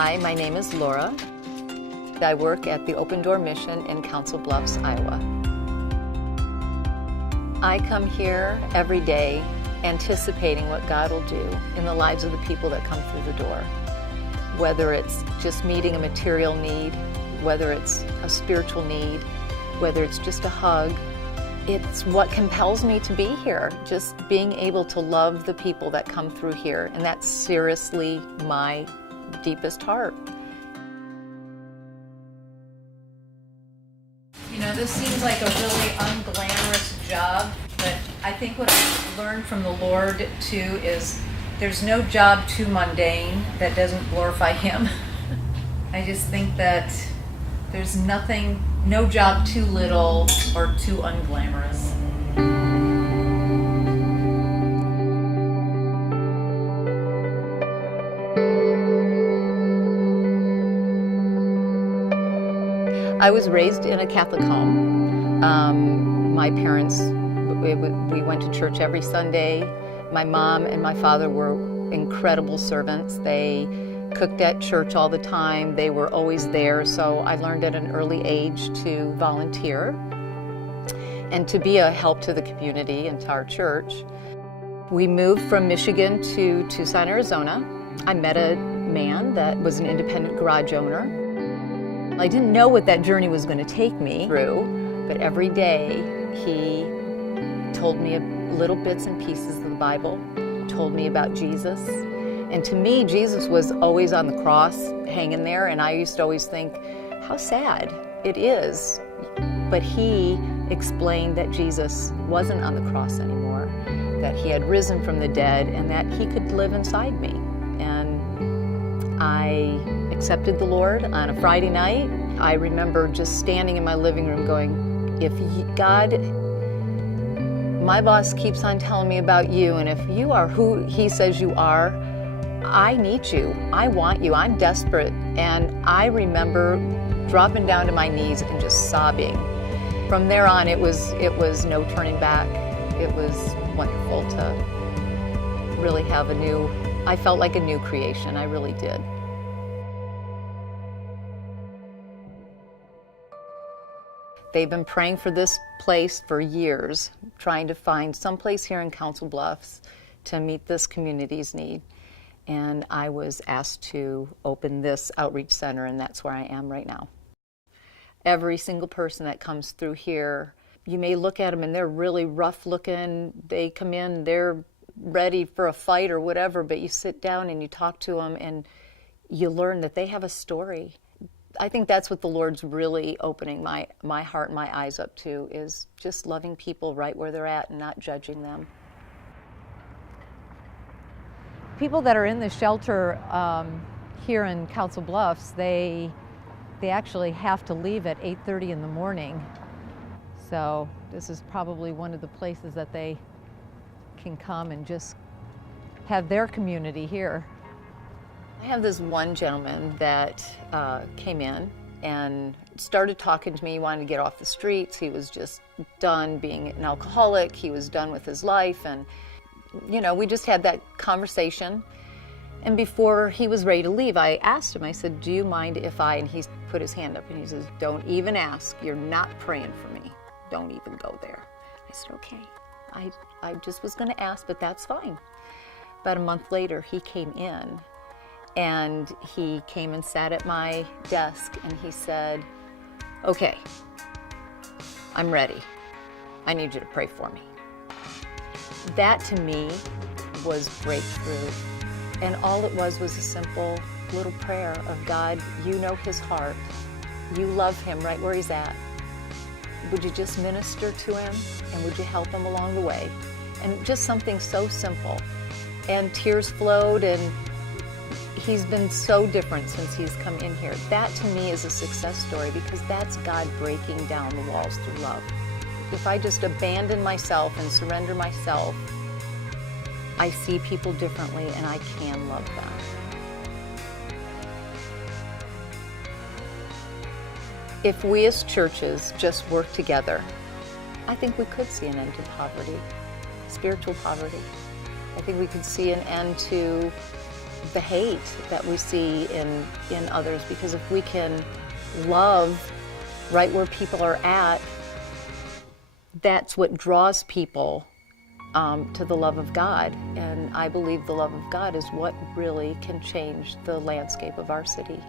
Hi, my name is Laura. I work at the Open Door Mission in Council Bluffs, Iowa. I come here every day anticipating what God will do in the lives of the people that come through the door. Whether it's just meeting a material need, whether it's a spiritual need, whether it's just a hug, it's what compels me to be here, just being able to love the people that come through here, and that's seriously my deepest heart. You know, this seems like a really unglamorous job, but I think what I've learned from the Lord too is there's no job too mundane that doesn't glorify Him. I just think that there's no job too little or too unglamorous. I was raised in a Catholic home. My parents, we went to church every Sunday. My mom and my father were incredible servants. They cooked at church all the time. They were always there, so I learned at an early age to volunteer and to be a help to the community and to our church. We moved from Michigan to Tucson, Arizona. I met a man that was an independent garage owner. I didn't know what that journey was going to take me through, but every day he told me little bits and pieces of the Bible, told me about Jesus. And to me, Jesus was always on the cross, hanging there, and I used to always think, how sad it is. But he explained that Jesus wasn't on the cross anymore, that he had risen from the dead, and that he could live inside me. And I accepted the Lord on a Friday night. I remember just standing in my living room going, if God, my boss keeps on telling me about you, and if you are who he says you are, I need you. I want you. I'm desperate. And I remember dropping down to my knees and just sobbing. From there on, it was no turning back. It was wonderful to really have I felt like a new creation. I really did. They've been praying for this place for years, trying to find some place here in Council Bluffs to meet this community's need. And I was asked to open this outreach center, and that's where I am right now. Every single person that comes through here, you may look at them and they're really rough looking. They come in, they're ready for a fight or whatever, but you sit down and you talk to them and you learn that they have a story. I think that's what the Lord's really opening my heart and my eyes up to, is just loving people right where they're at and not judging them. People that are in the shelter here in Council Bluffs, they actually have to leave at 8:30 in the morning. So this is probably one of the places that they can come and just have their community here. I have this one gentleman that came in and started talking to me. He wanted to get off the streets. He was just done being an alcoholic. He was done with his life, and you know, we just had that conversation. And before he was ready to leave, I asked him, I said, do you mind if and he put his hand up and he says, don't even ask. You're not praying for me. Don't even go there. I said, okay. I just was going to ask, but that's fine. About a month later, he came in, and he came and sat at my desk, and he said, okay, I'm ready. I need you to pray for me. That to me was breakthrough. And all it was a simple little prayer of, God, you know his heart. You love him right where he's at. Would you just minister to him, and would you help him along the way? And just something so simple. And tears flowed, and he's been so different since he's come in here. That to me is a success story, because that's God breaking down the walls through love. If I just abandon myself and surrender myself, I see people differently, and I can love them. If we as churches just work together, I think we could see an end to poverty, spiritual poverty. I think we could see an end to the hate that we see in others, because if we can love right where people are at, that's what draws people to the love of God. And I believe the love of God is what really can change the landscape of our city.